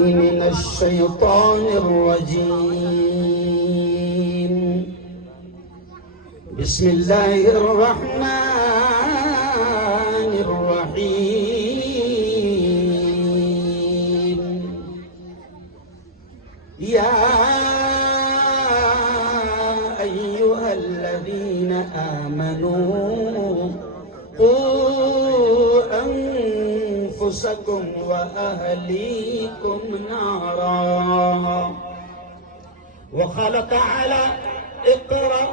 من الشيطان الرجيم. بسم الله الرحمن الرحيم. يا أيها الذين آمنوا قوا أنفسكم وأهليكم نارا وقال تعالى اقرأ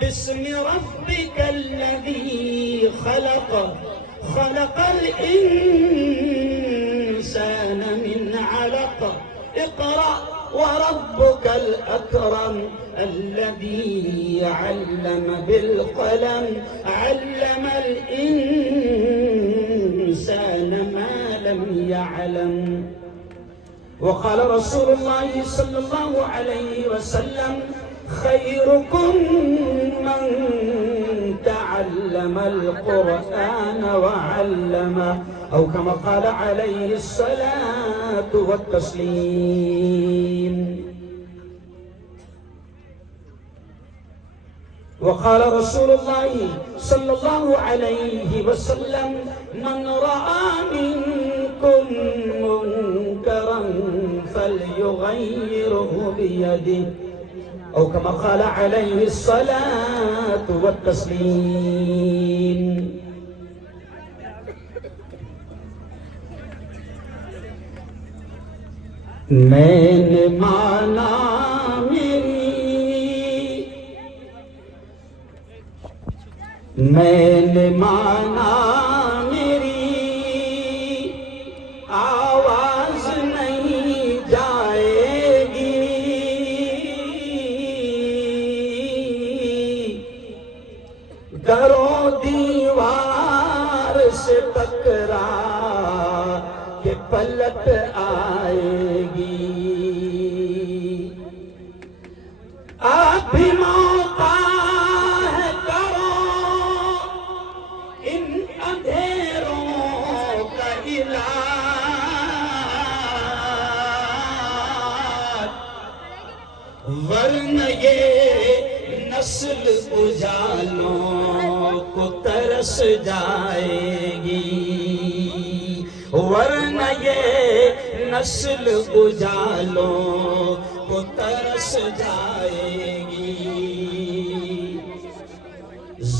باسم ربك الذي خلق الإنسان من علق اقرأ وربك الأكرم الذي علم بالقلم علم الإنسان ما لم يعلم. وقال رسول الله صلى الله عليه وسلم خيركم من تعلم القرآن وعلمه أو كما قال عليه الصلاة والتسليم. وقال رسول الله صلى الله عليه وسلم من رأى منكم منكرا فليغيره بيده أو كما قال عليه الصلاة والتسليم. میں نے مانا میری آواز نہیں جائے گی. در و دیوار سے ٹکرا کے پلٹ آئے گی. آپ بھی موقع ہے کرو ان اندھیروں کا علاج ورنہ یہ نسل اجالوں کو ترس جائے گی. ورنہ یہ نسل اجالوں کو ترس جائے گی.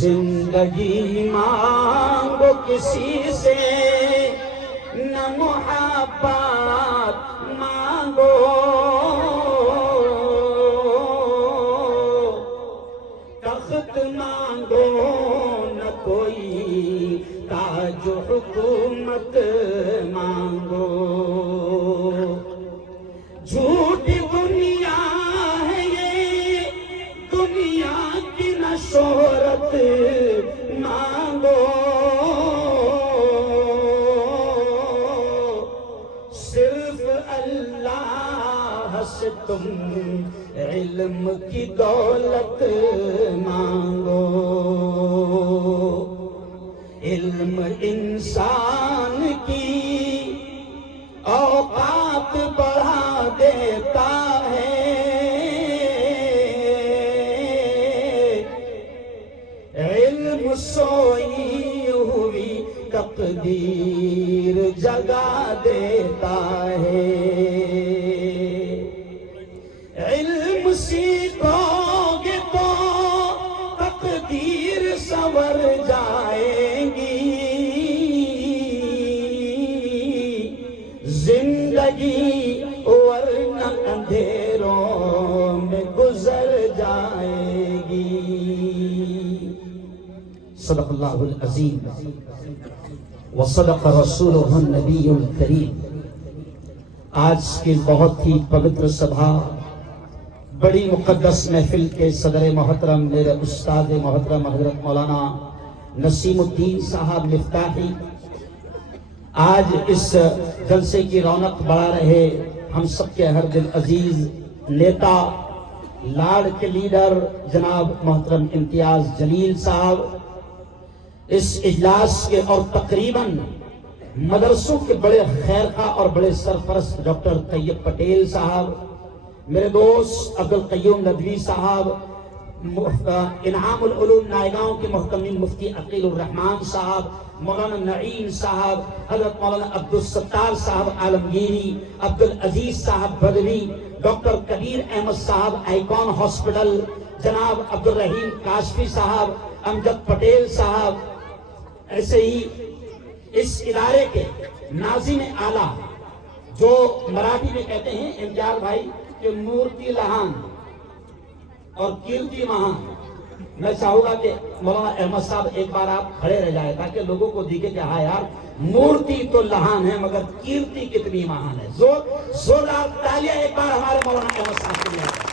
زندگی مانگو کسی سے نہ محبت مانگو. تخت مانگو نہ کوئی تاج حکومت مانگو. جھوٹی دنیا ہے یہ دنیا کی نہ شہرت مانگو. صرف اللہ سے تم علم کی دولت مانگو. علم انسان کی اوقات بڑھا دیتا ہے. علم سوئی ہوئی تقدیر جگا دیتا ہے. علم سیکھو گے تو تقدیر سنور جائے گی. زندگی ورنہ اندھیروں میں گزر جائے گی. صدق اللہ العظیم وصدق رسولہ النبی الکریم. آج کی بہت ہی پوتر سبھا بڑی مقدس محفل کے صدر محترم میرے استاد محترم حضرت مولانا نسیم الدین صاحب مفتاحی آج اس جلسے کی رونق بڑھا رہے ہم سب کے ہر دل عزیز نیتا لاڑ کے لیڈر جناب محترم امتیاز جلیل صاحب اس اجلاس کے اور تقریباً مدرسوں کے بڑے خیرخواہ اور بڑے سرپرست ڈاکٹر طیب پٹیل صاحب، میرے دوست عبدالقیوم ندوی صاحب، انعام العلوم نائیگاؤں کے محتمین مفتی عقیل الرحمان صاحب، مولانا نعیم صاحب، حضرت مولانا عبدالستار صاحب عالمگیری، عبدالعزیز صاحب بدوی، ڈاکٹر کبیر احمد صاحب آئیکون ہاسپٹل، جناب عبدالرحیم کاشفی صاحب، امجد پٹیل صاحب، ایسے ہی اس ادارے کے ناظم اعلیٰ جو مراٹھی میں کہتے ہیں امتیاز بھائی کہ مورتی لہان اور کیرتی مہان، میں چاہوں گا کہ مولانا احمد صاحب ایک بار آپ کھڑے رہ جائے تاکہ لوگوں کو دیکھے کہ ہاں یار مورتی تو لہان ہے مگر کیرتی کتنی مہان ہے. زوردار تالیاں ایک بار ہمارے مولانا احمد صاحب کے لیے.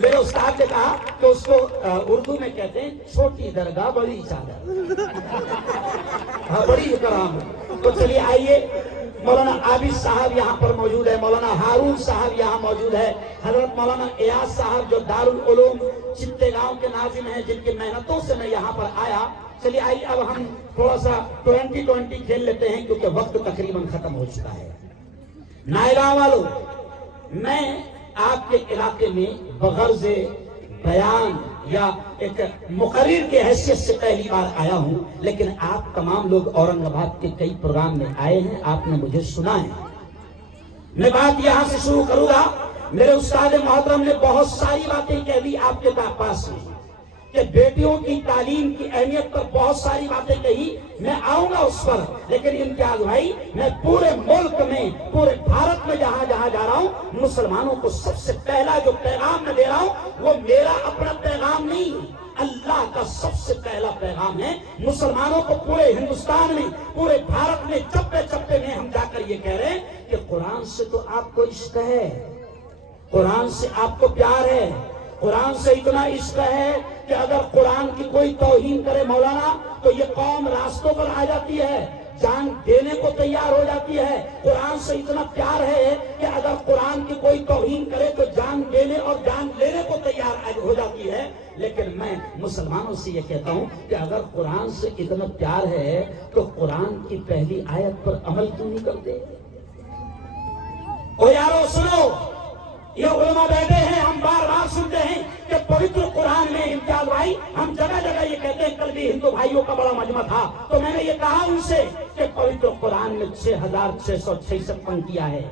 میرے استاد نے کہا کہ اس کو اردو میں کہتے ہیں چھوٹی درگاہ بڑی چادر. ہاں بڑی اکرام. تو چلیے آئیے، مولانا عابد صاحب یہاں پر موجود ہے، مولانا ہارون صاحب یہاں موجود ہے، حضرت مولانا ایاز صاحب جو دارالعلوم چتے گاؤں کے ناظم ہیں جن کی محنتوں سے میں یہاں پر آیا. چلیے آئیے اب ہم تھوڑا سا 20-20 کھیل لیتے ہیں کیونکہ وقت تقریباً ختم ہو چکا ہے. نائیگاؤں والوں، میں آپ کے علاقے میں بغرض بیان یا ایک مقرر کی حیثیت سے پہلی بار آیا ہوں، لیکن آپ تمام لوگ اورنگ آباد کے کئی پروگرام میں آئے ہیں، آپ نے مجھے سنا ہے. میں بات یہاں سے شروع کروں گا. میرے استاد محترم نے بہت ساری باتیں کہہ دی آپ کے پاس میں کہ بیٹیوں کی تعلیم کی اہمیت پر بہت ساری باتیں کہی، میں آؤں گا اس پر. لیکن امتیاز بھائی، میں پورے ملک میں، پورے بھارت میں جہاں جہاں جا رہا ہوں، مسلمانوں کو سب سے پہلا جو پیغام میں دے رہا ہوں وہ میرا اپنا پیغام نہیں، اللہ کا سب سے پہلا پیغام ہے. مسلمانوں کو پورے ہندوستان میں، پورے بھارت میں چپے چپے میں ہم جا کر یہ کہہ رہے ہیں کہ قرآن سے تو آپ کو عشق ہے، قرآن سے آپ کو پیار ہے، قرآن سے اتنا عشق ہے کہ اگر قرآن کی کوئی توہین کرے مولانا تو یہ قوم راستوں پر آ جاتی ہے، جان دینے کو تیار ہو جاتی ہے. قرآن سے اتنا پیار ہے کہ اگر قرآن کی کوئی توہین کرے تو جان دینے اور جان لینے کو تیار ہو جاتی ہے. لیکن میں مسلمانوں سے یہ کہتا ہوں کہ اگر قرآن سے اتنا پیار ہے تو قرآن کی پہلی آیت پر عمل کیوں نہیں کرتے؟ او یارو سنو، یہ علماء بیٹھے ہیں، ہم بار بار سنتے ہیں کہ پوتر قرآن میں امتیاز بھائی، ہم جگہ جگہ یہ کہتے ہیں. کل بھی ہندو بھائیوں کا بڑا مجمع تھا تو میں نے یہ کہا ان سے کہ پوتر قرآن میں 6666 پنکتیاں ہیں،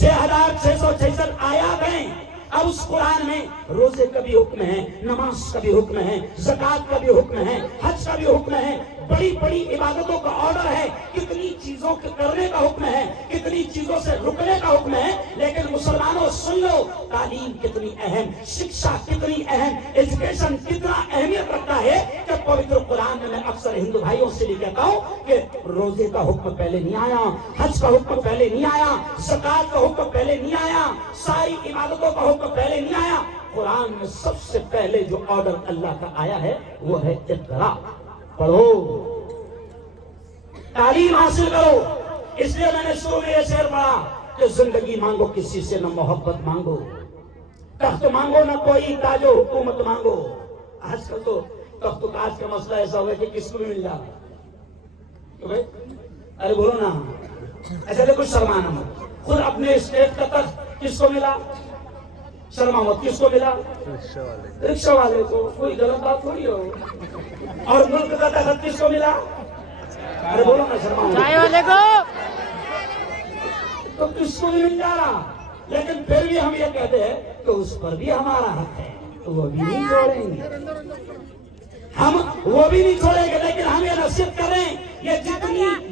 6666 آیات ہیں. اب اس قرآن میں روزے کا بھی حکم ہے، نماز کا بھی حکم ہے، زکوٰۃ کا بھی حکم ہے، حج کا بھی حکم ہے، بڑی بڑی عبادتوں کا آرڈر ہے، کتنی چیزوں کے کرنے کا حکم ہے، کتنی چیزوں سے رکنے کا حکم ہے. لیکن مسلمانوں سن لو، تعلیم کتنی اہم، شکشا کتنی اہم، ایجوکیشن کتنا اہمیت رکھتا ہے کہ پوتر قرآن میں اکثر ہندو بھائیوں سے بھی کہتا ہوں کہ روزے کا حکم پہلے نہیں آیا، حج کا حکم پہلے نہیں آیا، زکوٰۃ کا حکم پہلے نہیں آیا، ساری عبادتوں کا حکم پہلے نہیں آیا. قرآن میں سب سے پہلے جو آرڈر اللہ کا آیا ہے وہ ہے اقرا، پڑھو، تعلیم حاصل کرو. اس لیے میں نے شروع میں یہ شعر پڑھا کہ زندگی مانگو کسی سے، نہ محبت مانگو، تخت مانگو نہ کوئی تاج و حکومت مانگو. آج کل تو تخت و تاج کا مسئلہ ایسا ہوا کہ کس کو بھی مل جائے تو بھائی ارے بولو نا، ایسا دیکھو شرمانا مت. خود اپنے اسٹیٹ کا تخت کس کو ملا؟ شرما مت. کس کو ملا؟ رکشہ والے کو. کوئی غلط بات تھوڑی ہو. اور ملک کا تخت کس کو ملا؟ ارے بولو نا، شرما چائے والے کو. تو کس کو بھی مل جا رہا. لیکن پھر بھی ہم یہ کہتے ہیں کہ اس پر بھی ہمارا حق ہے، تو وہ بھی نہیں چھوڑیں گے، ہم وہ بھی نہیں چھوڑیں گے. لیکن ہم یہ نصیحت کر رہے ہیں، یہ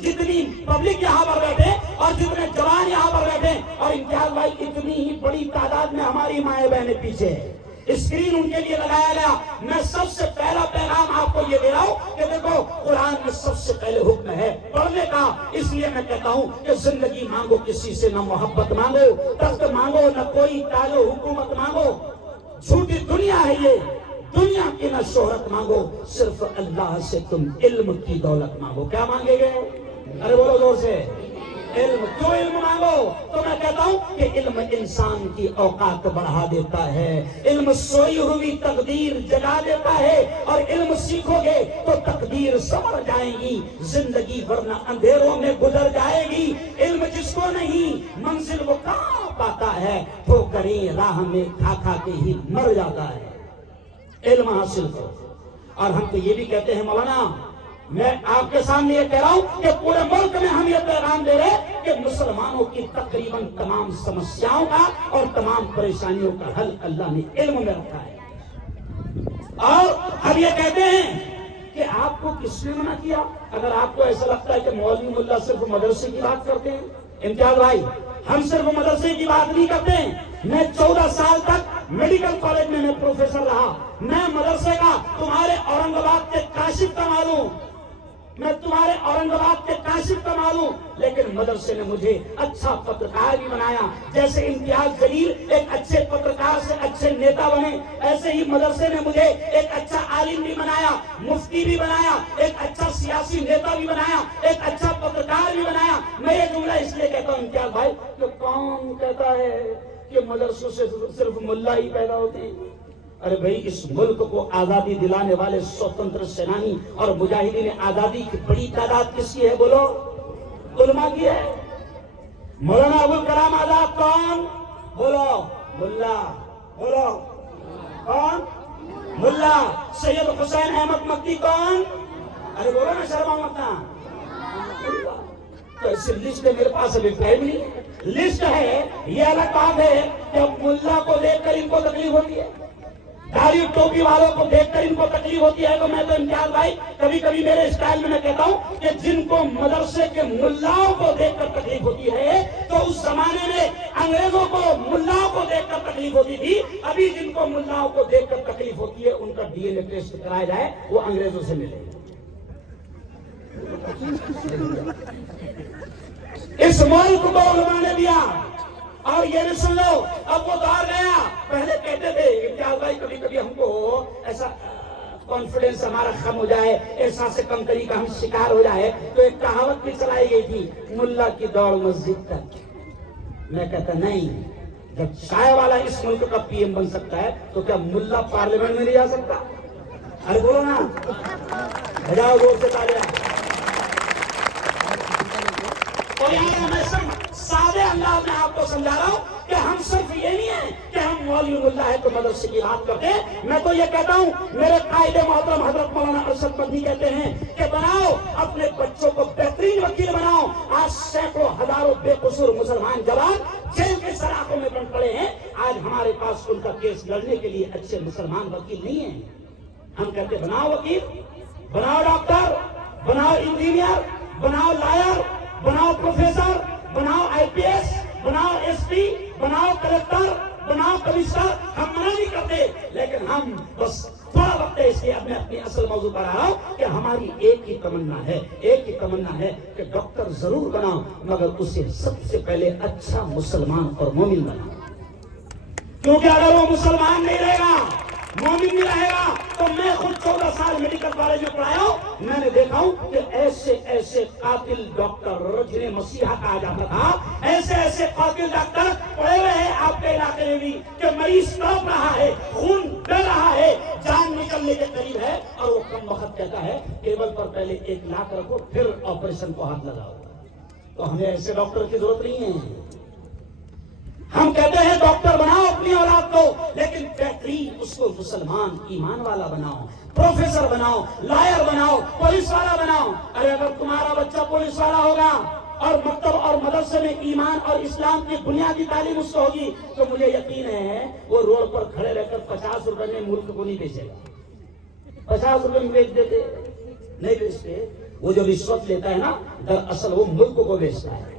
جتنی پبلک یہاں پر بیٹھے اور جتنے جوان یہاں پر بیٹھے اور امتیاز بھائی اتنی ہی بڑی تعداد میں ہماری مائیں بہنیں پیچھے ہیں، اسکرین ان کے لیے لگایا گیا. میں سب سے پہلا پیغام آپ کو یہ دے رہا ہوں کہ دیکھو قرآن میں سب سے پہلے حکم ہے پڑھنے کا. اس لیے میں کہتا ہوں کہ زندگی مانگو کسی سے، نہ محبت مانگو، تخت مانگو نہ کوئی تاج و حکومت مانگو. جھوٹی دنیا ہے یہ، دنیا کی نہ شہرت مانگو، صرف اللہ سے تم علم کی دولت مانگو. کیا مانگے گے؟ ارے بولو زور سے. علم کیوں علم مانگو؟ تو میں کہتا ہوں کہ علم انسان کی اوقات بڑھا دیتا ہے، علم سوئی ہوئی تقدیر جگا دیتا ہے، اور علم سیکھو گے تو تقدیر سنور جائے گی، زندگی ورنہ اندھیروں میں گزر جائے گی۔ علم جس کو نہیں منزل وہ کہاں پاتا ہے، ٹھوکریں راہ میں کھا کھا کے ہی مر جاتا ہے۔ علم حاصل کرو۔ اور ہم تو یہ بھی کہتے ہیں مولانا، میں آپ کے سامنے یہ کہہ رہا ہوں کہ پورے ملک میں ہم یہ پیغام دے رہے کہ مسلمانوں کی تقریباً تمام سمسیاؤں کا اور تمام پریشانیوں کا حل اللہ نے علم میں رکھا ہے۔ اور ہم یہ کہتے ہیں کہ آپ کو کس نے منع کیا؟ اگر آپ کو ایسا لگتا ہے کہ مولوی ملا صرف مدرسے کی بات کرتے ہیں، امتیاز بھائی ہم صرف مدرسے کی بات نہیں کرتے ہیں۔ میں 14 سال تک میڈیکل کالج میں پروفیسر رہا، میں مدرسے کا تمہارے اورنگ آباد کے کاشف کا معلوم، میں تمہارے اورنگ آباد کے کاشف کا معلوم، لیکن مدرسے نے مجھے اچھا پترکار بھی بنایا۔ جیسے امتیاز جلیل ایک اچھے پترکار سے اچھے نیتا بنے، ایسے ہی مدرسے نے مجھے ایک اچھا عالم بھی بنایا، مفتی بھی بنایا، ایک اچھا سیاسی نیتا بھی بنایا، ایک اچھا پترکار بھی بنایا۔ میں یہ جملہ اس لیے کہتا ہوں امتیاز بھائی کہ کون کہتا ہے کہ مدرسوں سے صرف ملا ہی پیدا ہوتے ہیں؟ ارے بھائی، اس ملک کو آزادی دلانے والے سوتنتر سینانی اور مجاہدین آزادی کی بڑی تعداد کس کی ہے؟ بولو، علماء کی ہے۔ مولانا ابوالکلام آزاد کون؟ بولو، ملا۔ بولو، کون؟ ملا۔ سید حسین احمد مکی کون؟ ارے بولو نا، شرما مت نا۔ تو اس لسٹ میرے پاس ابھی ٹائم نہیں ہے، لسٹ ہے، یہ الگ بات ہے کہ ملا کو دیکھ کر ان کو تکلیف ہوتی ہے، داڑھی ٹوپی والوں کو دیکھ کر ان کو تکلیف ہوتی ہے۔ تو میں تو امتیاز بھائی کبھی کبھی میرے اسٹائل میں کہتا ہوں کہ جن کو مدرسے کے ملاؤں کو دیکھ کر تکلیف ہوتی ہے تو اس زمانے میں انگریزوں کو ملاؤں کو دیکھ کر تکلیف ہوتی تھی، ابھی جن کو ملاؤں کو دیکھ کر تکلیف ہوتی ہے ان کا ڈی این اے ٹیسٹ کرایا جائے، وہ انگریزوں سے ملے۔ اس ملک کو علماء نے دیا، اور یہ بھی سن لو، اب وہ دور گیا۔ پہلے کہتے تھے امتیاز بھائی، کبھی کبھی ہم کو ایسا کانفیڈنس ہمارا کم ہو جائے، احساس کمتری کا ہم شکار ہو جائے، تو ایک کہاوت بھی چلائی گئی تھی، ملا کی دوڑ مسجد تک۔ میں کہتا نہیں، جب چائے والا اس ملک کا پی ایم بن سکتا ہے تو کیا ملا پارلیمنٹ میں نہیں جا سکتا؟ ارے بولو نا، بجاؤ زور سے تالیاں۔ اور یہاں میں سادے انداز میں آپ کو سمجھا رہا ہوں کہ ہم صرف یہ نہیں ہیں کہ ہم مولوی ملا ہے تو مدرسے کی بات کرتے ہیں۔ میں تو یہ کہتا ہوں، میرے قائد محترم حضرت مولانا ارشد مدنی کہتے ہیں کہ بناؤ اپنے بچوں کو بہترین وکیل بناؤ۔ آج سینکڑوں ہزاروں بے قصور مسلمان جوان جیل کے سلاخوں میں بند پڑے ہیں، آج ہمارے پاس ان کا کیس لڑنے کے لیے اچھے مسلمان وکیل نہیں ہیں۔ ہم کہتے بناؤ وکیل، بناؤ ڈاکٹر، بناؤ انجینئر، بناؤ لائر، بناؤ پروفیسر، بناؤ آئی پی ایس، بناؤ ایس پی، بناؤ کلکٹر، بناؤ کمشنر۔ ہم منع نہیں کرتے، لیکن ہم بس تھوڑا وقت ہے اس لیے اب میں اپنی اصل موضوع پر آ رہا ہوں کہ ہماری ایک ہی تمنا ہے، ایک ہی تمنا ہے کہ ڈاکٹر ضرور بناؤ، مگر اسے سب سے پہلے اچھا مسلمان اور مومن بناؤ۔ کیونکہ اگر وہ مسلمان نہیں رہے گا، مومن نہیں رہے گا، تو میں خود 14 سال میڈیکل کالج میں پڑھایا ہوں، میں نے دیکھا ہوں کہ ایسے ایسے قاتل ڈاکٹر جنہیں مسیحا کہا جاتا تھا، ایسے ایسے قاتل ڈاکٹر پڑے ہوئے ہیں آپ کے علاقے میں بھی کہ مریض تڑپ رہا ہے، خون بہ رہا ہے، جان نکلنے کے قریب ہے، اور وہ کم وقت کہتا ہے ٹیبل پر پہلے 1 لاکھ رکھو پھر آپریشن کو ہاتھ لگاؤ۔ تو ہمیں ایسے ڈاکٹر کی ضرورت نہیں ہے۔ ہم کہتے ہیں ڈاکٹر بناؤ اپنی اولاد کو، لیکن بہترین اس کو مسلمان ایمان والا بناؤ، پروفیسر بناؤ، لائر بناؤ، پولیس والا بناؤ۔ ارے اگر تمہارا بچہ پولیس والا ہوگا اور مکتب اور مدرسے میں ایمان اور اسلام کی بنیادی تعلیم اس کو ہوگی تو مجھے یقین ہے وہ روڈ پر کھڑے رہ کر 50 روپے میں ملک کو نہیں بیچے گا۔ 50 روپے میں بیچ دیتے نہیں بیچتے، وہ جو رشوت لیتا ہے نا دراصل وہ ملک کو بیچتا ہے۔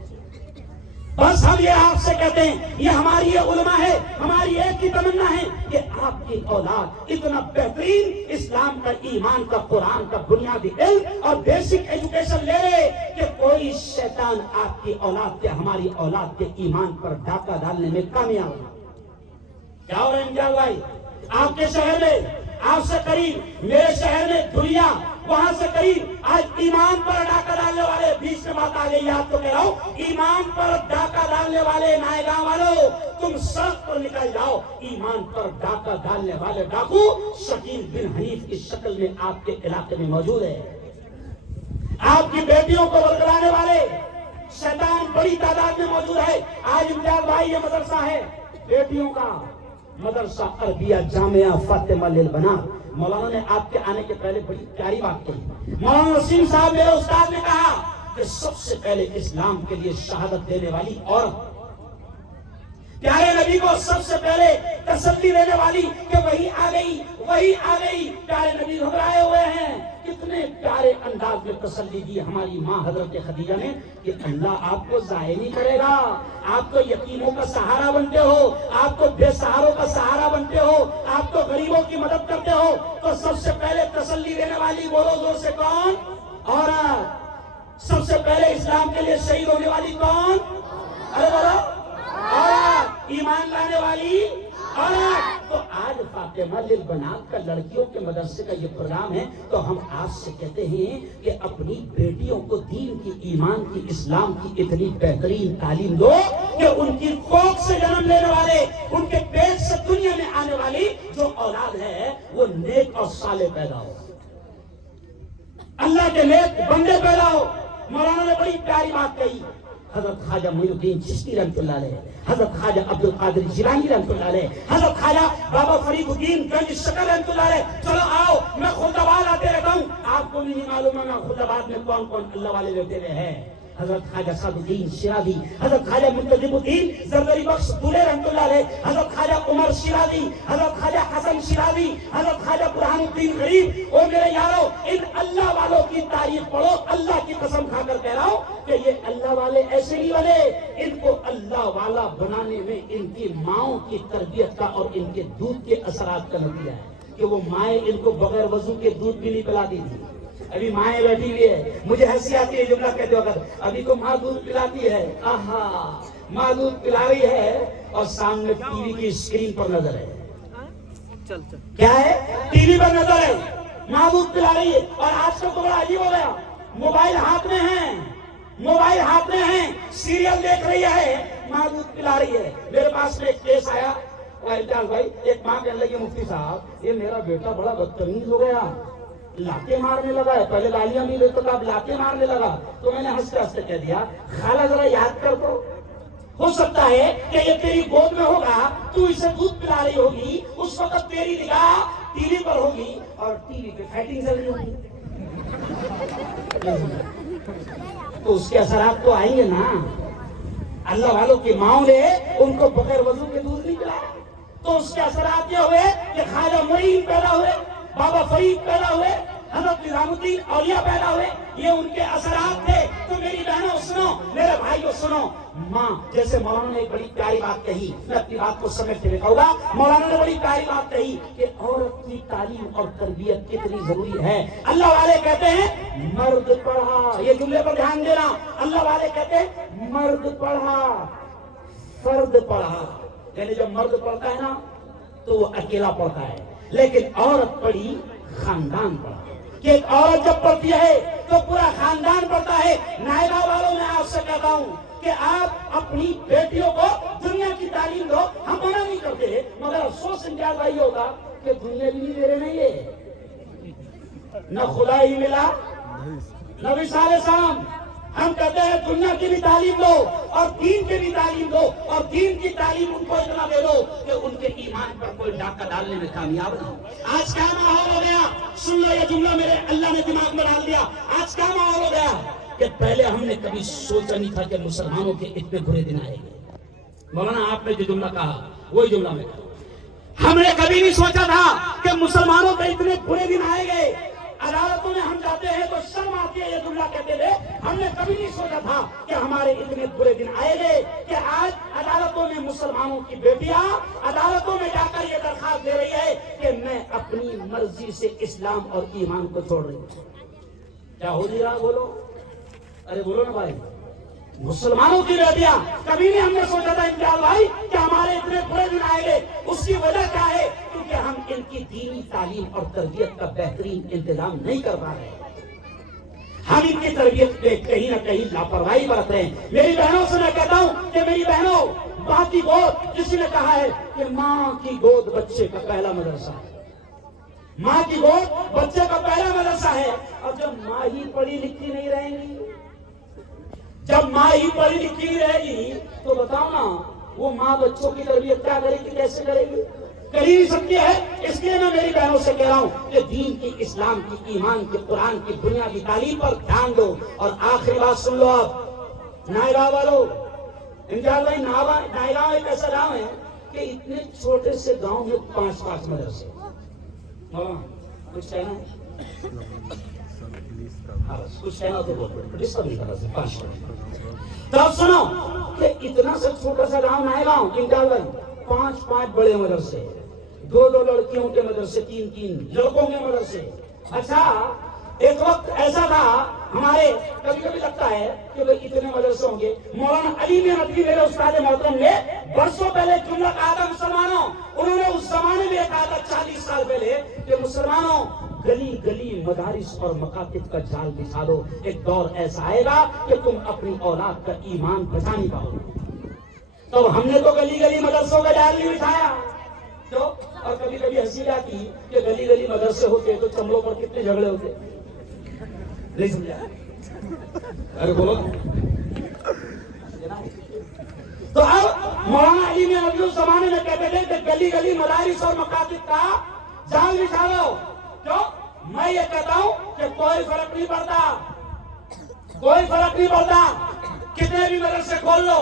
بس ہم یہ آپ سے کہتے ہیں، یہ ہماری یہ علماء ہے، ہماری ایک ہی تمنا ہے کہ آپ کی اولاد اتنا بہترین اسلام کا، ایمان کا، قرآن کا بنیادی علم اور بیسک ایجوکیشن لے لے کہ کوئی شیطان آپ کی اولاد کے، ہماری اولاد کے ایمان پر ڈاکہ ڈالنے میں کامیاب ہو۔ کیا ہو رہا ہے امتیاز بھائی؟ آپ کے شہر میں، آپ سے قریب میرے شہر میں دھلیا وہاں سے قریب آج ایمان پر ڈاکہ ڈالنے والے، بیچ میں بات آ گئی آپ کو کہہ رہا ہوں، ایمان پر ڈاکہ ڈالنے والے نائگاں والوں، تم سڑک پر نکل جاؤ، ایمان پر ڈاکہ ڈالنے والے ڈاکو شکیل بن حنیف کی شکل میں آپ کے علاقے میں موجود ہے۔ آپ کی بیٹیوں کو ورگلانے والے شیطان بڑی تعداد میں موجود ہے۔ آج امتیاز بھائی یہ مدرسہ ہے بیٹیوں کا، مدرسہ عربیہ جامعہ فاطمہ للبنات۔ مولانا نے آپ کے آنے کے پہلے بڑی پیاری بات کہی۔ مولانا نسیم صاحب میرے استاد نے کہا کہ سب سے پہلے اسلام کے لیے شہادت دینے والی عورت، پیارے نبی کو سب سے پہلے تسلی دینے والی کہ وہی آ گئی، وہی آ گئی۔ پیارے نبی گھبرائے ہوئے ہیں، کتنے پیارے انداز میں تسلی دی ہماری ماں حضرت خدیجہ نے کہ اللہ آپ کو ضائع نہیں کرے گا، آپ تو یتیموں کا سہارا بنتے ہو، آپ تو بے سہاروں کا سہارا بنتے ہو، آپ تو غریبوں کی مدد کرتے ہو۔ تو سب سے پہلے تسلی دینے والی بولو زور سے کون؟ عورت۔ سب سے پہلے اسلام کے لیے شہید ہونے والی کون؟ ارے بولو عورت۔ ایمان لانے والی عورت۔ تو آج فاطمہ للبنات کا لڑکیوں کے مدرسے کا یہ پروگرام ہے، تو ہم آپ سے کہتے ہیں کہ اپنی بیٹیوں کو دین کی، ایمان کی، اسلام کی اتنی بہترین تعلیم دو کہ ان کی کوکھ سے جنم لینے والے، ان کے پیٹ سے دنیا میں آنے والی جو اولاد ہے وہ نیک اور صالح پیدا ہو، اللہ کے نیک بندے پیدا ہو۔ مولانا نے بڑی پیاری بات کہی، حضرت خواجہ معین الدین چشتی رحمۃ اللہ علیہ، حضرت خواجہ عبد القادر جیلانی رحمۃ اللہ علیہ، حضرت خواجہ بابا فرید الدین گنج شکر رحمۃ اللہ علیہ۔ چلو آؤ، میں خلدآباد آتے رہتا ہوں، آپ کو بھی نہیں معلوم ہے خلدآباد میں کون کون اللہ والے رہتے ہوئے ہیں۔ حضرت خواجہ سعد الدین شیرازی، حضرت خواجہ منتظم الدین زردری بخش دولے رحمۃ اللہ علیہ، حضرت خواجہ عمر شیرازی، حضرت خواجہ حسن شیرازی، حضرت خواجہ برہان الدین غریب۔ او میرے یارو، ان اللہ والوں کی تاریخ پڑھو، اللہ کی قسم کھا کر کہہ رہا ہوں کہ یہ اللہ والے ایسے نہیں بنے، ان کو اللہ والا بنانے میں ان کی ماؤں کی تربیت کا اور ان کے دودھ کے اثرات کا نتیجہ ہے کہ وہ مائیں ان کو بغیر وضو کے دودھ بھی نہیں پلاتی تھی۔ ابھی مائیں بیٹھی ہوئی ہے، مجھے ہنسی آتی ہے جملہ کہتے وقت، ابھی تو ماں دودھ پلاتی ہے، آہا ماں دودھ پلا رہی ہے اور سامنے ٹی وی کی اسکرین پر نظر ہے، کیا ہے؟ ٹی وی پر نظر ہے، ماں دودھ پلا رہی ہے۔ اور آج کل تو بڑا عجیب ہو گیا، موبائل ہاتھ میں ہیں، موبائل ہاتھ میں ہیں، سیریل دیکھ رہی ہے، ماں دودھ پلا رہی ہے۔ میرے پاس میں ایک کیس آیا بھائی، ایک ماں کہنے لگی مفتی صاحب یہ میرا بیٹا بڑا بدتمیز ہو گیا، لاتے مارنے لگا ہے، پہلے گالیاں بھی دیتا تھا اب لاتے مارنے لگا۔ تو میں نے ہنستے ہنستے کہہ دیا خالہ ذرا یاد کر دو، ہو سکتا ہے کہ یہ تیری گود میں ہوگا، تو اسے دودھ پلا رہی ہوگی، اس وقت تیری نگاہ ٹی وی پر ہوگی اور ٹی وی پہ فائٹنگ چل رہی ہوگی، تو اس کے اثرات تو آئیں گے نا۔ اللہ والوں کی ماؤں نے ان کو بغیر وضو کے دودھ نہیں پلایا، تو اس کے اثرات یہ ہوئے کہ خواجہ معین پیدا ہوئے، بابا فرید پیدا ہوئے، حضرت نظام الدین اولیاء پیدا ہوئے، یہ ان کے اثرات تھے۔ تو میری بہنوں سنو، میرے بھائیوں سنو، ماں جیسے مولانا نے ایک بڑی پیاری بات کہی، میں اپنی بات کو سمیٹ کے کہوں گا، مولانا نے بڑی پیاری بات کہی کہ عورت کی تعلیم اور تربیت کتنی ضروری ہے۔ اللہ والے کہتے ہیں مرد پڑھا، یہ جملے پر دھیان دینا، اللہ والے کہتے ہیں مرد پڑھا فرد پڑھا، یعنی جب مرد پڑھتا ہے نا تو وہ اکیلا پڑھتا ہے، لیکن عورت پڑھی خاندان پڑھا، کہ ایک عورت جب پڑھتی ہے تو پورا خاندان پڑھتا ہے۔ نائبہ والوں میں آپ سے کہتا ہوں کہ آپ اپنی بیٹیوں کو دنیا کی تعلیم دو، ہم منع نہیں کرتے، مگر افسوس امتیاز بھائی ہوگا کہ دنیا بھی نہیں دے رہے، نہیں ہے نہ خدا ہی ملا نہ وصال سام۔ ہم کہتے ہیں دنیا کی بھی تعلیم دو اور دین کی بھی تعلیم دو، اور دین کی تعلیم ان کو اتنا دے دو کہ ان کے ایمان پر کوئی ڈاکہ ڈالنے میں کامیاب نہ ہو۔ آج کیا ماحول ہو گیا، سن لو یہ جملہ میرے اللہ نے دماغ میں ڈال دیا، آج کیا ماحول ہو گیا کہ پہلے ہم نے کبھی سوچا نہیں تھا کہ مسلمانوں کے اتنے برے دن آئیں گے۔ مولانا آپ نے جو جملہ کہا وہی جملہ میں کہا، ہم نے کبھی نہیں سوچا تھا کہ مسلمانوں کے اتنے برے دن آئیں گے۔ عدالتوں میں ہم جاتے ہیں تو شرم آتی ہے یہ جملہ کہتے ہوئے، ہم نے کبھی نہیں سوچا تھا کہ ہمارے اتنے برے دن آئیں گے کہ آج عدالتوں میں مسلمانوں کی بیٹیاں عدالتوں میں جا کر یہ درخواست دے رہی ہے کہ میں اپنی مرضی سے اسلام اور ایمان کو چھوڑ رہی ہوں۔ کیا ہو نہیں رہا؟ بولو، ارے بولو نا بھائی، مسلمانوں کی بیٹیاں، کبھی نہیں ہم نے سوچا تھا امتیاز بھائی کہ ہمارے اتنے برے دن آئے گے. اس کی وجہ کیا ہے؟ کیونکہ ہم ان کی دینی تعلیم اور تربیت کا بہترین انتظام نہیں کر پا رہے. ہم ان کی تربیت پہ کہیں نہ کہیں لاپرواہی برت رہے ہیں. میری بہنوں سے میں کہتا ہوں کہ میری بہنوں، ماں کی گود، کسی نے کہا ہے کہ ماں کی گود بچے کا پہلا مدرسہ ہے. ماں کی گود بچے کا پہلا مدرسہ ہے. اور جب ماں ہی پڑھی لکھی نہیں رہیں گی، جب ماں ہی پڑھی لکھی نہیں رہے گی تو بتاؤ نا وہ ماں بچوں کی تربیت کیا کرے گی، کیسے کرے گی؟ کر ہی نہیں سکتی ہے. اس لیے میں میری بہنوں سے کہہ رہا ہوں کہ دین کی، اسلام کی، ایمان کی، قرآن کی بنیادی تعلیم پر دھیان دو. اور آخری بات سن لو آپ نائگاہ والوں، امتیاز بھائی، نائگاہ ایک ایسا گاؤں ہے کہ اتنے چھوٹے سے گاؤں میں 5 مدرسے. کچھ کہنا ہے؟ کچھ کہنا تو بہت ڈسٹرب نہیں کرنا سے 5. تو اب سنو کہ اتنا سا چھوٹا سا گاؤں نائگاہ، امتیاز بھائی، 5 بڑے مدرسے، 2 لڑکیوں کے مدرسے، 3 لڑکوں کے مدرسے. اچھا ایک وقت ایسا تھا ہمارے، کبھی کبھی لگتا ہے کہ بھئی اتنے مدرسے ہوں گے. مولانا علی ندوی میرے استاد محترم نے برسوں پہلے جملہ کہا تھا مسلمانوں. انہوں نے اس زمانے میں کہا تھا 40 سال پہلے کہ مسلمانوں، گلی گلی مدارس اور مکاتب کا جال بچھا دو. ایک دور ایسا آئے گا کہ تم اپنی اولاد کا ایمان بچا نہیں پاؤ گے. تو ہم نے تو گلی گلی مدرسوں کا جال نہیں بچھایا. اور کبھی کبھی ہنسی آتی کہ گلی گلی مدرسے ہوتے تو چمڑوں پر کتنے جھگڑے ہوتے. نہیں سمجھا؟ ارے بولو. تو اب مولانا علی ندوی اس زمانے میں کہتے تھے کہ گلی گلی مدارس اور مکاتب کا جال بچھا دو. کیوں؟ میں یہ کہتا ہوں کہ کوئی فرق نہیں پڑتا، کوئی فرق نہیں پڑتا، کتنے بھی مدرسے کھول لو.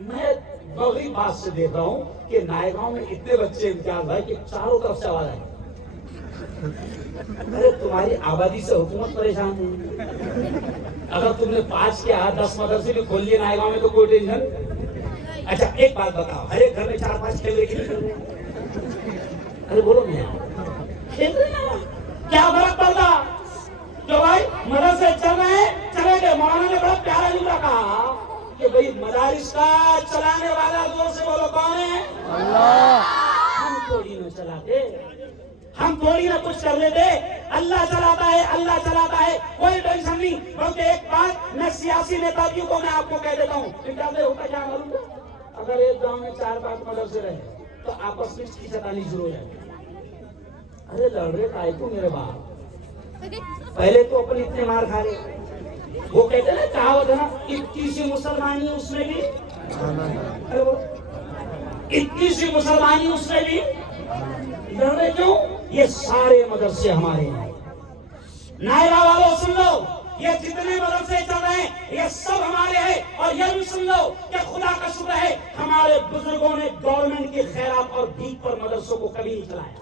میں بڑی بات سے دیکھ رہا ہوں کہ نائگاؤں میں اتنے بچے امتیاز بھائی کہ چاروں طرف سے آواز آئے. ارے تمہاری آبادی سے حکومت پریشان ہے. اگر تم نے 5 کے 10 مدرسے بھی کھول لیے نائگاؤں میں تو کوئی ٹینشن. اچھا ایک بات بتاؤ، ہر ایک گھر میں 4-5 کھیل رہے کھیل رہے؟ ارے بولو میں کھیل رہے نا، کیا فرق پڑتا؟ جو بھائی مدرسے چل رہے ہیں چلے گئے. مولانا نے بڑا پیارا جملہ کہا کہ بھئی مدارس کا چلانے والا زور سے بولو کون ہے؟ اللہ. ہم تھوڑی نہ چلاتے، ہم تھوڑی نہ کچھ کر لیتے. اللہ چلاتا ہے، اللہ چلاتا ہے، کوئی ٹینشن نہیں. بلکہ ایک بات میں سیاسی نیتاؤں کو میں آپ کو کہہ دیتا ہوں، ہوتا کیا معلوم ہے؟ اگر ایک گاؤں میں 4-5 مدرسے رہے تو آپس میں کی چتانی شروع ہو جائے. ارے لڑ رہے کائے کو میرے باپ؟ پہلے تو اپنے اتنے مار کھا رہے. وہ کہتے ہیں کہاوت ہے نا، 21 مسلمانی اس میں بھی، 21 مسلمانی اس میں بھی. لڑ رہے کیوں؟ یہ سارے مدرسے ہمارے ہیں. نائرہ والوں سن لو، یہ جتنے مدرسے چل رہے ہیں یہ سب ہمارے ہیں. اور یہ بھی سن لو کہ خدا کا شکر ہے ہمارے بزرگوں نے گورنمنٹ کی خیرات اور بھیک پر مدرسوں کو کبھی نہیں چلایا.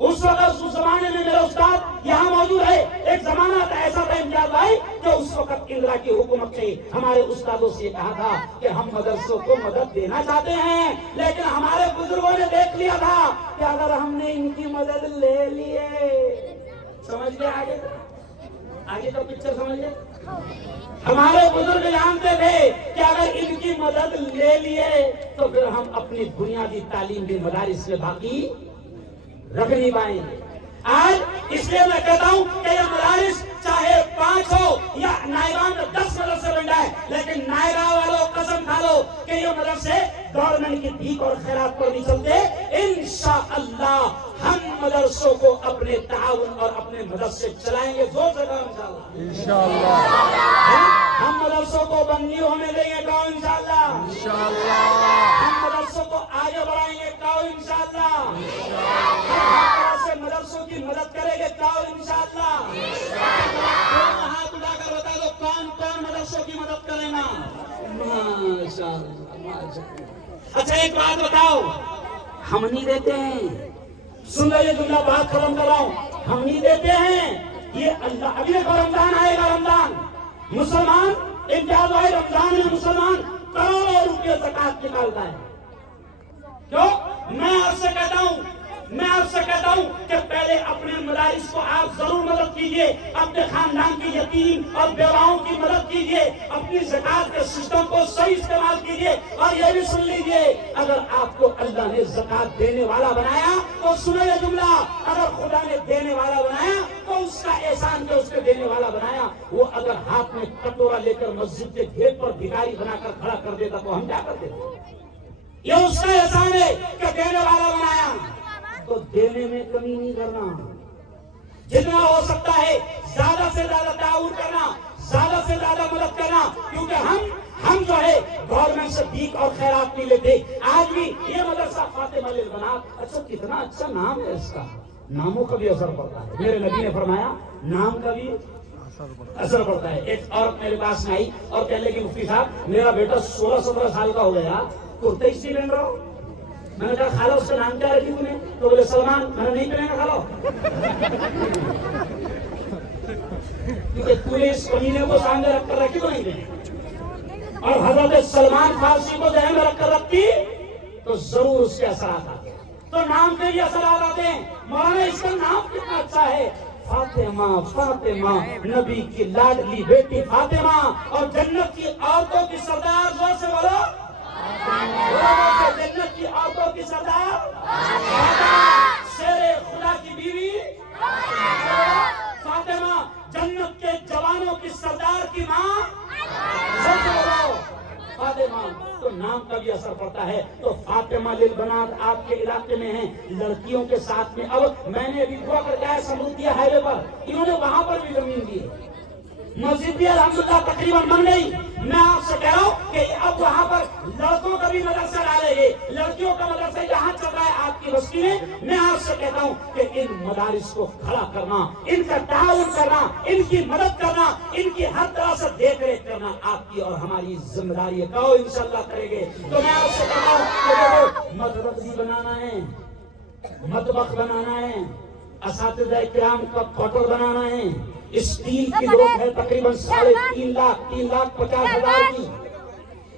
اس وقت اس زمانے میں میرا استاد یہاں موجود ہے. ایک زمانہ تھا ایسا تھا امتیاز بھائی کہ اس وقت اندرا کی حکومت نے ہمارے استادوں سے کہا تھا کہ ہم مدرسوں کو مدد دینا چاہتے ہیں، لیکن ہمارے بزرگوں نے دیکھ لیا تھا کہ اگر ہم نے ان کی مدد لے لیے، سمجھ گئے آگے تو پکچر سمجھ گئے. ہمارے بزرگ جانتے تھے کہ اگر ان کی مدد لے لیے تو پھر ہم اپنی بنیادی تعلیم بھی مدارس میں باقی رکھ نہیں پائیں گے. آج اس لیے میں کہتا ہوں کہ یہ مدارس چاہے 5 ہو یا نائگاہ میں 10 مدرسے بن جائے، لیکن نائگاہ والوں قسم کھا لو کہ یہ مدرسے گورنمنٹ کی بھیک اور خیرات پر نہیں چلتے. انشاءاللہ ہم مدرسوں کو اپنے تعاون اور اپنے مدد سے چلائیں گے. زور سے کہو انشاءاللہ. ہم مدرسوں کو بندی ہونے دیں گے، کہو انشاءاللہ. ہم مدرسوں کو آگے بڑھائیں گے، کہو انشاءاللہ. مدرسوں کی مدد کرے گے، کہو انشاءاللہ. ہاتھ اٹھا کر بتا دو کون کون مدرسوں کی مدد کرے گا. اچھا ایک بات بتاؤ، ہم نہیں دیتے ہیں. سن لو یہ جملہ بات ختم کر رہا ہوں. ہم نہیں دیتے ہیں. یہ اللہ ابھی دیکھو رمضان آئے گا، رمضان مسلمان امتیاز بھائی رمضان میں مسلمان کروڑوں روپے زکات نکالتا ہے. کیوں؟ میں آپ سے کہتا ہوں میں آپ سے کہتا ہوں کہ پہلے اپنے مدارس کو آپ ضرور مدد کیجئے، اپنے خاندان کے یتیم اور بیواؤں کی مدد کیجئے، اپنی زکات کے سسٹم کو صحیح استعمال کیجئے۔ اور یہ بھی سن لیجئے، اگر آپ کو اللہ نے زکات دینے والا بنایا تو سنو یہ جملہ، اگر خدا نے دینے والا بنایا تو اس کا احسان جو اس کے دینے والا بنایا، وہ اگر ہاتھ میں کٹورا لے کر مسجد کے گیٹ پر بھکاری بنا کر کھڑا کر دیتا تو ہم کیا کرتے تھے؟ یہ اس کا احسان ہے کہ دینے والا بنایا، تو دینے میں کمی نہیں کرنا، جتنا ہو سکتا ہے زیادہ سے زیادہ تعاون کرنا، زیادہ سے زیادہ مدد کرنا، کیونکہ ہم جو ہے گورنمنٹ سے بھیک اور خیرات نہیں لیتے۔ آج بھی یہ مدرسہ فاطمہ للبنات، اچھا کتنا اچھا نام ہے اس کا، ناموں کا بھی اثر پڑتا ہے۔ میرے نبی نے فرمایا نام کا بھی اثر پڑتا ہے۔ ایک عورت میرے پاس میں آئی اور کہنے لگی مفتی صاحب میرا بیٹا 16-17 سال کا ہو گیا، کرتا اس لیے پہن رہا ہو۔ میں نے کہا خالو اس کا نام کیا رکھی تم نے؟ تو بولے سلمان۔ میں نے نہیں پہنے گا خالو، کیونکہ تو نے اس کمینے کو سامنے رکھ کر رکھی تو نہیں پہنے، اور حضرت سلمان فارسی کو ذہن میں رکھ کر رکھی تو ضرور اس کے اثرات آتے ہیں۔ تو نام کے بھی اثرات آتے ہیں۔ مولانا اس کا نام کتنا اچھا ہے، فاطمہ، فاطمہ نبی کی لاڈلی بیٹی فاطمہ، اور جنت کی عورتوں کی سردار، زور سے بولو جنت کی عورتوں کی سردار، شیر خدا کی بیوی فاطمہ، جنت کے جوانوں کی سردار کی ماں، زور سے بولو فاطمہ۔ تو نام کا بھی اثر پڑتا ہے۔ تو فاطمہ للبنات آپ کے علاقے میں ہیں لڑکیوں کے ساتھ میں۔ اب میں نے ابھی دعا کر کے سمرودیہ ہائی وے پر، انہوں نے وہاں پر بھی زمین دی، مسجد بھی الحمدللہ تقریباً بن گئی۔ میں آپ سے کہہ رہا ہوں کہ اب وہاں پر لڑکوں کا بھی مدرسہ ڈالیں گے، لڑکیوں کا مدرسہ جہاں چل رہا ہے آپ کی بستی میں۔ میں آپ سے کہتا ہوں کہ ان مدارس کو کھڑا کرنا، ان کا تعاون کرنا، ان کی مدد کرنا، ان کی ہر طرح سے دیکھ ریکھ کرنا آپ کی اور ہماری ذمہ داری ہے۔ کہو انشاءاللہ کریں گے۔ تو میں آپ سے کہتا ہوں کہ مدرسہ بھی بنانا ہے، مطبخ بنانا ہے، اساتذہ کرام کا کوارٹر بنانا ہے، اسٹیل کی ضرورت ہے تقریباً 3.5 لاکھ 3,50,000 کی۔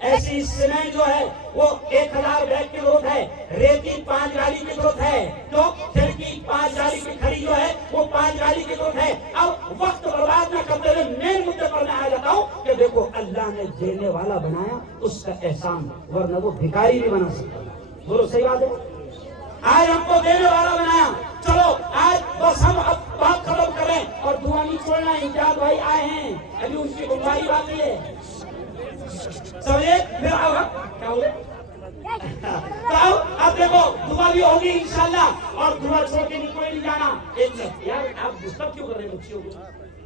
ایسی سیمنٹ جو ہے وہ 1,000 بیگ کی ضرورت ہے، ریتی 5 گاڑی کی ضرورت ہے، تو کھڑکی 5 گاڑی کی کھڑی جو ہے وہ 5 گاڑی کی ضرورت ہے۔ اب وقت برباد نہ کرتے ہوئے مین مدے پر میں آ جاتا ہوں کہ دیکھو اللہ نے دینے والا بنایا اس کا احسان، ورنہ وہ بھکاری نہیں بنا سکتا۔ بولو صحیح بات ہے؟ آج ہم کو دینے والا بنایا، چلو آج بس ہم اب بات ختم کریں اور دعا نہیں چھوڑنا۔ امجاد بھائی آئے ہیں، ابھی ان کی گمراہی باقی ہے، سمجھے؟ پھر اب کیا ہوگا؟ تو اب دیکھو دعا بھی ہوگی انشاءاللہ، اور دعا چھوڑ کے کوئی نہیں جانا۔ ایک منٹ یار، آپ ڈسٹرب کیوں کر رہے ہیں بچیوں کو؟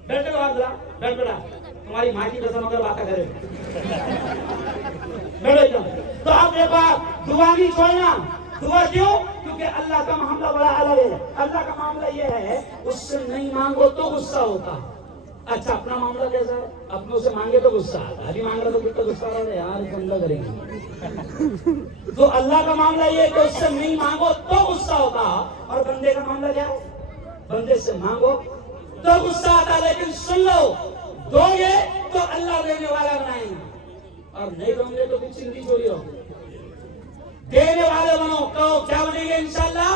بیٹھے ہو آپ ذرا، بیٹھ بیٹھا، تمہاری ماں کی قسم اگر باتیں کرے بیٹھو۔ تو اب دیکھو دعا نہیں چھوڑنا۔ دعا کیوں؟ کیونکہ اللہ کا معاملہ بڑا الگ ہے۔ اللہ کا معاملہ یہ ہے اس سے نہیں مانگو تو غصہ ہوتا۔ اچھا اپنا معاملہ کیسا ہے؟ اپنوں سے مانگے تو غصہ آتا، ابھی مانگ رہا تو کتنا غصہ آ رہا ہے یار، حملہ کریں گے۔ تو اللہ کا معاملہ یہ ہے کہ اس سے نہیں مانگو تو غصہ ہوتا، اور بندے کا معاملہ کیا ہے؟ بندے سے مانگو تو غصہ آتا، لیکن سن لو دو گے تو اللہ دینے والا بنائیں گے، اور نہیں دوں گے تو کچھ زندگی چوری ہوگی۔ دینے والے بنو، کہو کیا بنے گے انشاءاللہ،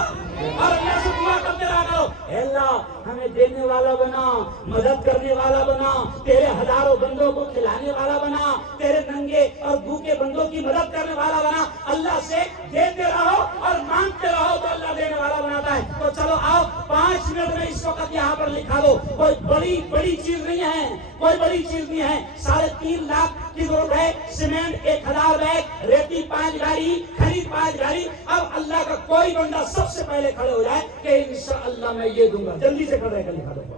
اور اللہ سے دعا کرتے رہا کرو، اے اللہ ہمیں دینے والا بنا، مدد کرنے والا بنا، تیرے ہزاروں بندوں کو کھلانے والا بنا، تیرے ننگے اور بھوکے بندوں کی مدد کرنے والا بنا۔ اللہ سے دیتے رہو اور مانگتے رہو تو اللہ دینے والا بناتا ہے۔ تو چلو آؤ 5 منٹ میں اس وقت یہاں پر لکھا دو، کوئی بڑی چیز نہیں ہے، کوئی بڑی چیز نہیں ہے۔ 3.5 لاکھ کی ضرورت ہے، سیمنٹ 1000 بیگ، ریتی 5 گاڑی، کھڑی 5 گاڑی۔ اب اللہ کا کوئی بندہ سب سے پہلے کھڑے ہو جائے کہ انشاءاللہ میں یہ دوں گا، جلدی سے کھڑے کر لکھا دو۔